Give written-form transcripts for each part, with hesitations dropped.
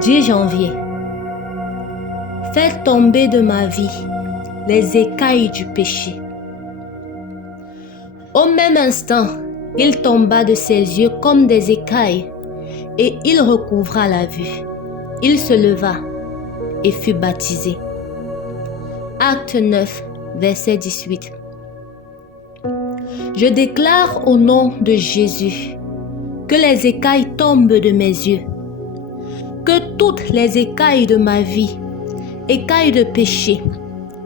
10 janvier. Fais tomber de ma vie les écailles du péché. Au même instant, il tomba de ses yeux comme des écailles et il recouvra la vue. Il se leva et fut baptisé. Acte 9, verset 18. Je déclare au nom de Jésus que les écailles tombent de mes yeux, que toutes les écailles de ma vie, écailles de péché,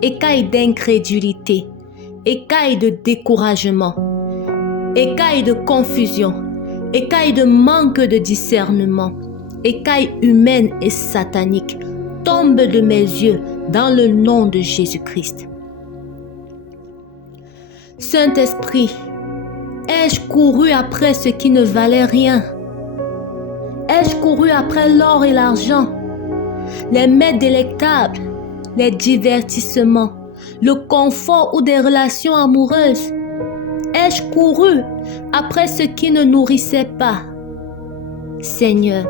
écailles d'incrédulité, écailles de découragement, écailles de confusion, écailles de manque de discernement, écailles humaines et sataniques tombent de mes yeux dans le nom de Jésus-Christ. Saint-Esprit, ai-je couru après ce qui ne valait rien? Ai-je couru après l'or et l'argent, les mets délectables, les divertissements, le confort ou des relations amoureuses? Ai-je couru après ce qui ne nourrissait pas? Seigneur,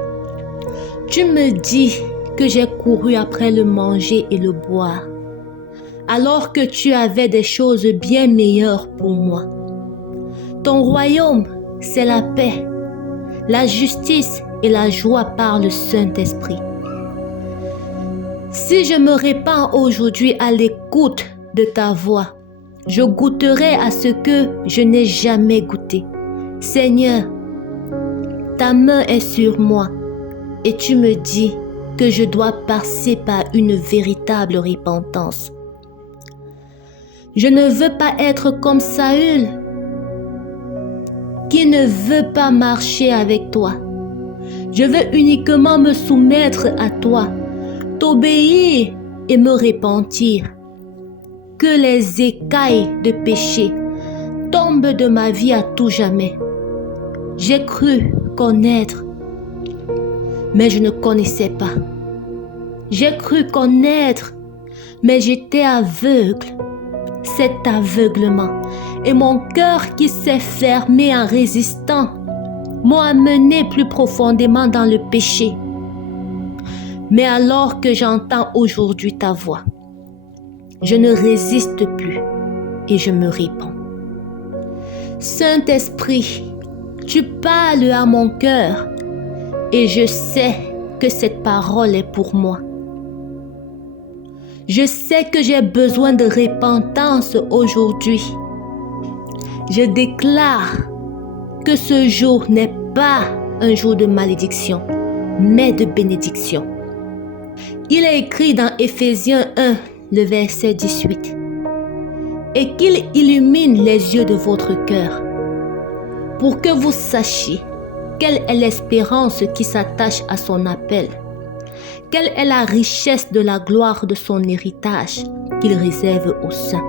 tu me dis que j'ai couru après le manger et le boire, alors que tu avais des choses bien meilleures pour moi. Ton royaume, c'est la paix, la justice et la joie par le Saint-Esprit. Si je me répands aujourd'hui à l'écoute de ta voix, je goûterai à ce que je n'ai jamais goûté. Seigneur, ta main est sur moi et tu me dis que je dois passer par une véritable repentance. Je ne veux pas être comme Saül, qui ne veut pas marcher avec toi. Je veux uniquement me soumettre à toi, t'obéir et me repentir. Que les écailles de péché tombent de ma vie à tout jamais. J'ai cru connaître, mais je ne connaissais pas. J'ai cru connaître, mais j'étais aveugle. Cet aveuglement et mon cœur qui s'est fermé en résistant m'ont amené plus profondément dans le péché. Mais alors que j'entends aujourd'hui ta voix, je ne résiste plus et je me répands. Saint-Esprit, tu parles à mon cœur et je sais que cette parole est pour moi. Je sais que j'ai besoin de repentance aujourd'hui. Je déclare que ce jour n'est pas un jour de malédiction, mais de bénédiction. Il est écrit dans Éphésiens 1, le verset 18. Et qu'il illumine les yeux de votre cœur, pour que vous sachiez quelle est l'espérance qui s'attache à son appel. Quelle est la richesse de la gloire de son héritage qu'il réserve aux saints.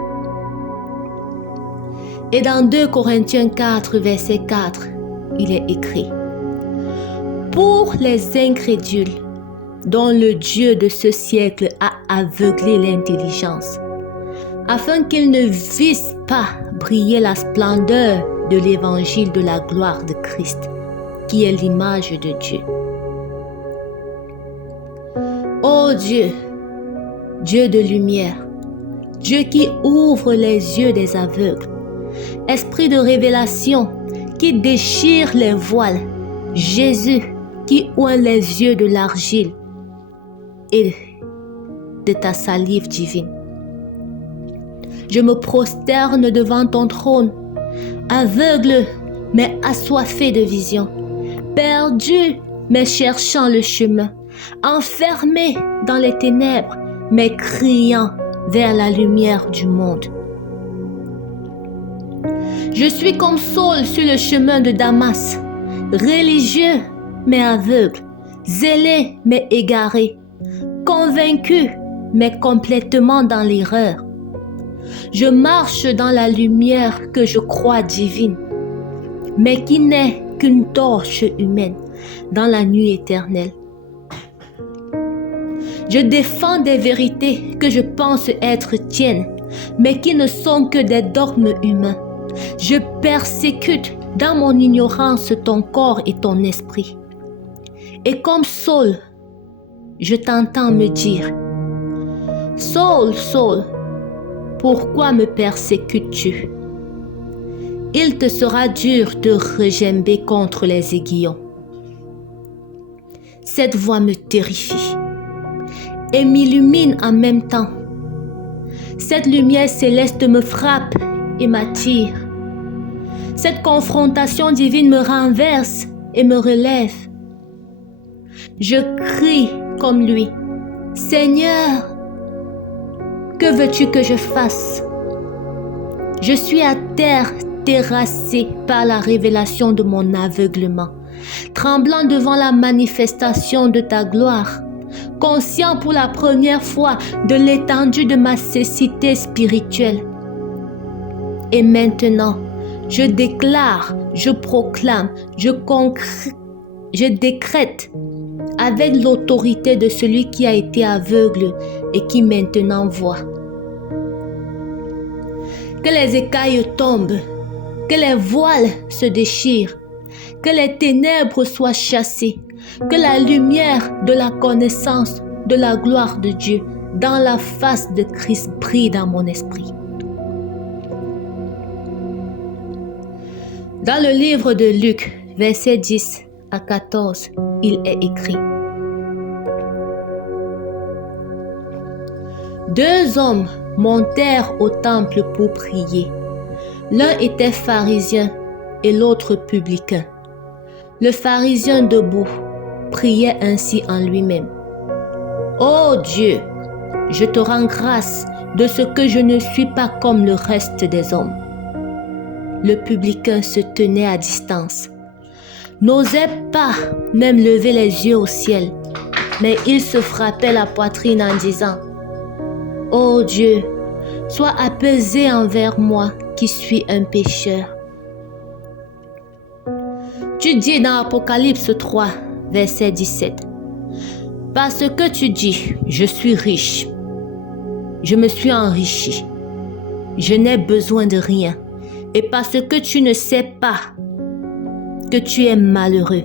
Et dans 2 Corinthiens 4, verset 4, il est écrit: pour les incrédules, dont le Dieu de ce siècle a aveuglé l'intelligence, afin qu'ils ne vissent pas briller la splendeur de l'évangile de la gloire de Christ, qui est l'image de Dieu. Ô Dieu, Dieu de lumière, Dieu qui ouvre les yeux des aveugles, Esprit de révélation qui déchire les voiles, Jésus qui oint les yeux de l'argile et de ta salive divine. Je me prosterne devant ton trône, aveugle mais assoiffé de vision, perdu mais cherchant le chemin, enfermé dans les ténèbres mais criant vers la lumière du monde. Je suis comme Saul sur le chemin de Damas, religieux mais aveugle, zélé mais égaré, convaincu mais complètement dans l'erreur. Je marche dans la lumière que je crois divine, mais qui n'est qu'une torche humaine dans la nuit éternelle. Je défends des vérités que je pense être tiennes, mais qui ne sont que des dogmes humains. Je persécute dans mon ignorance ton corps et ton esprit. Et comme Saul, je t'entends me dire, « Saul, Saul, pourquoi me persécutes-tu » Il te sera dur de regimber contre les aiguillons. Cette voix me terrifie et m'illumine en même temps. Cette lumière céleste me frappe et m'attire. Cette confrontation divine me renverse et me relève. Je crie comme lui, « Seigneur, que veux-tu que je fasse ?» Je suis à terre, terrassé par la révélation de mon aveuglement, tremblant devant la manifestation de ta gloire, conscient pour la première fois de l'étendue de ma cécité spirituelle. Et maintenant, je déclare, je proclame, je décrète avec l'autorité de celui qui a été aveugle et qui maintenant voit. Que les écailles tombent, que les voiles se déchirent, que les ténèbres soient chassées, que la lumière de la connaissance de la gloire de Dieu dans la face de Christ brille dans mon esprit. Dans le livre de Luc, versets 10 à 14, il est écrit: Deux hommes montèrent au temple pour prier. L'un était pharisien et l'autre publicain. Le pharisien debout priait ainsi en lui-même: Ô Dieu, je te rends grâce de ce que je ne suis pas comme le reste des hommes. Le publicain se tenait à distance, n'osait pas même lever les yeux au ciel, mais il se frappait la poitrine en disant: Ô Dieu, sois apaisé envers moi qui suis un pécheur. Tu dis dans Apocalypse 3, verset 17, Parce que tu dis, je suis riche, je me suis enrichi, je n'ai besoin de rien, et parce que tu ne sais pas que tu es malheureux,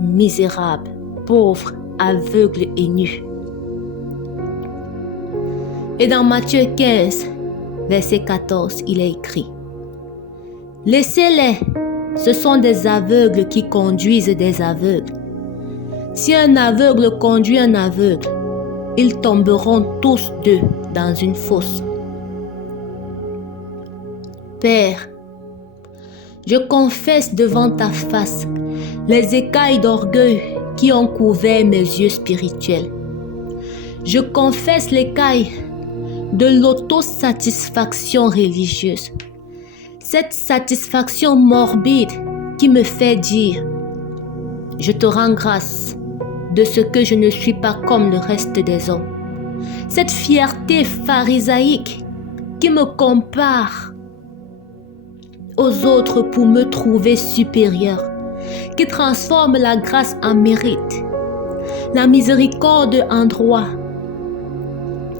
misérable, pauvre, aveugle et nu. Et dans Matthieu 15, verset 14, il est écrit: Laissez-les, ce sont des aveugles qui conduisent des aveugles. Si un aveugle conduit un aveugle, ils tomberont tous deux dans une fosse. Père, je confesse devant ta face les écailles d'orgueil qui ont couvert mes yeux spirituels. Je confesse l'écaille de l'autosatisfaction religieuse. Cette satisfaction morbide qui me fait dire: je te rends grâce de ce que je ne suis pas comme le reste des hommes. Cette fierté pharisaïque qui me compare aux autres pour me trouver supérieur, qui transforme la grâce en mérite, la miséricorde en droit,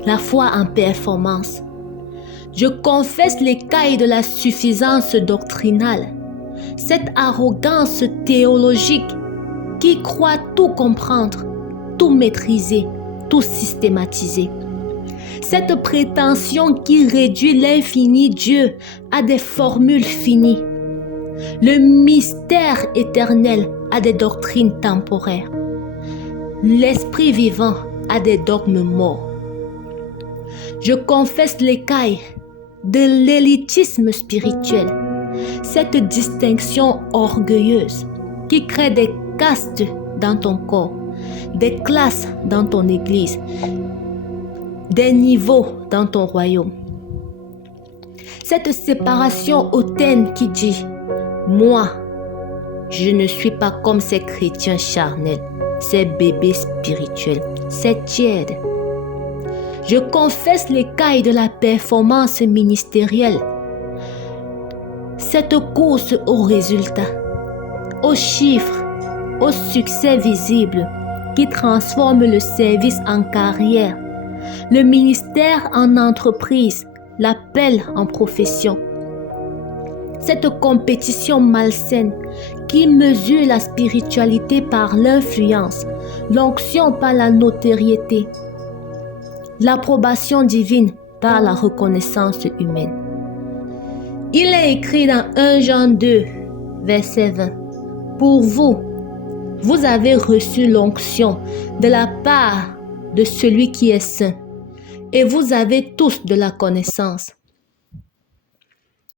la foi en performance. Je confesse l'écaille de la suffisance doctrinale, cette arrogance théologique qui croit tout comprendre, tout maîtriser, tout systématiser. Cette prétention qui réduit l'infini Dieu à des formules finies, le mystère éternel à des doctrines temporaires, l'esprit vivant à des dogmes morts. Je confesse l'écaille de l'élitisme spirituel, cette distinction orgueilleuse qui crée des castes dans ton corps, des classes dans ton église, des niveaux dans ton royaume. Cette séparation hautaine qui dit: moi, je ne suis pas comme ces chrétiens charnels, ces bébés spirituels, ces tièdes. Je confesse l'écaille de la performance ministérielle, cette course aux résultats, aux chiffres, au succès visible qui transforme le service en carrière, le ministère en entreprise, l'appel en profession. Cette compétition malsaine qui mesure la spiritualité par l'influence, l'onction par la notoriété, l'approbation divine par la reconnaissance humaine. Il est écrit dans 1 Jean 2, verset 20. Pour vous, vous avez reçu l'onction de la part de celui qui est saint, et vous avez tous de la connaissance.